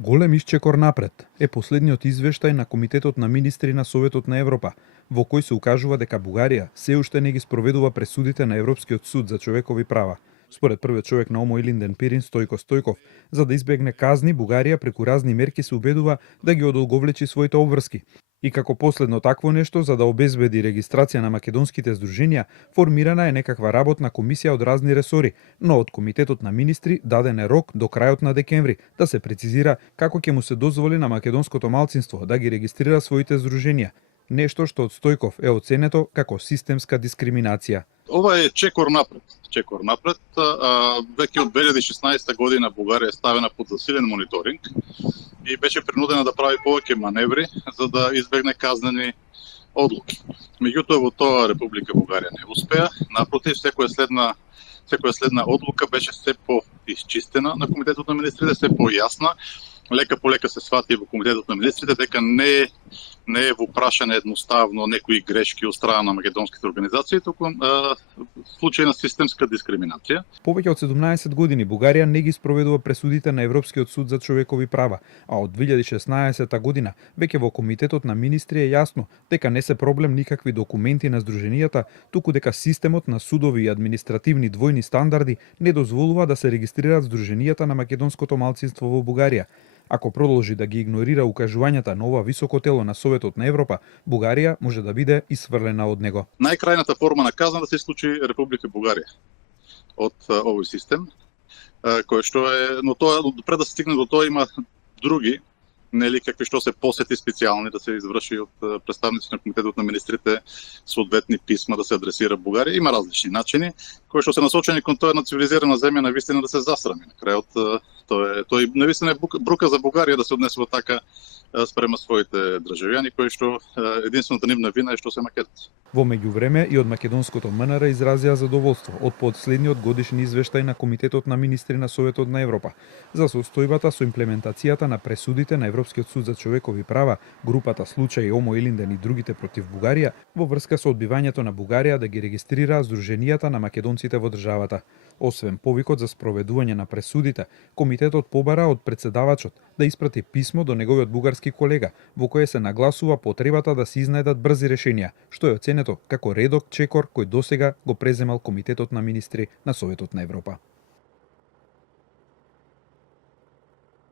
Голем исчекор напред е последниот извештај на Комитетот на министри на Советот на Европа, во кој се укажува дека Бугарија се уште не ги спроведува пресудите на Европскиот суд за човекови права. Според првиот човек на Омо Илинден Пирин, Стојко Стојков, за да избегне казни, Бугарија преку разни мерки се убедува да ги одолговлечи своите обврски. И како последно такво нешто, за да обезбеди регистрација на македонските здруженија, формирана е некаква работна комисија од разни ресори, но од Комитетот на министри даден е рок до крајот на декември да се прецизира како ќе му се дозволи на македонското малцинство да ги регистрира своите здруженија, нешто што од Стојков е оценето како системска дискриминација. Ова е чекор напред. Чекор напред. Веќе од 2016 година Бугарија е ставена под засилен мониторинг и беше принудена да прави повеќе маневри за да избегне казнени одлуки. Меѓутоа во тоа Република Бугарија не успеа. Напротив, секоја следна одлука беше се по-исчистена на Комитетот на министрите, се по-јасна. Лека по лека се свати во Комитетот на министрите дека не е во прашање едноставно некои грешки од страна на македонските организации, туку случај на системска дискриминација. Повеќе од 17 години Бугарија не ги спроведува пресудите на Европскиот суд за човекови права, а од 2016 година веќе во Комитетот на министри е јасно дека не се проблем никакви документи на здруженијата, туку дека системот на судови и административни двојни стандарди не дозволува да се регистрираат здруженијата на македонското малцинство во Бугарија. Ако продолжи да ги игнорира укажувањата на ова високо тело на Советот на Европа, Бугарија може да биде исфрлена од него. Најкрајната форма на казна да се случи Република Бугарија од овој систем, кој што е, но тоа пред да се стигне до тоа има други, нели какви што се посети специјални да се изврши од представници на Комитетот на министрите соодветни писма да се адресира Бугарија. Има различни начини кои што се насочени кон тоа една цивилизирана земја навистина да се засрами. На крајот тоа е навистина брука за Бугарија да се однесува така спрема своите државјани кои што единствената нивна вина е што се македонци. Во меѓувреме и од македонското МНР изразија задоволство од последниот годишен извештај на Комитетот на министри на Советот на Европа за состојбата со имплементацијата на пресудите на Европскиот суд за човекови права, групата случаи Омо Илинден и другите против Бугарија во врска со одбивањето на Бугарија да ги регистрира здруженијата на македонците во државата. Освен повикот за спроведување на пресудите, комитетот побара од председавачот да испрати писмо до неговиот бугарски колега во кое се нагласува потребата да се изнајдат брзи решенија, што е оценето како редок чекор кој досега го преземал Комитетот на министри на Советот на Европа.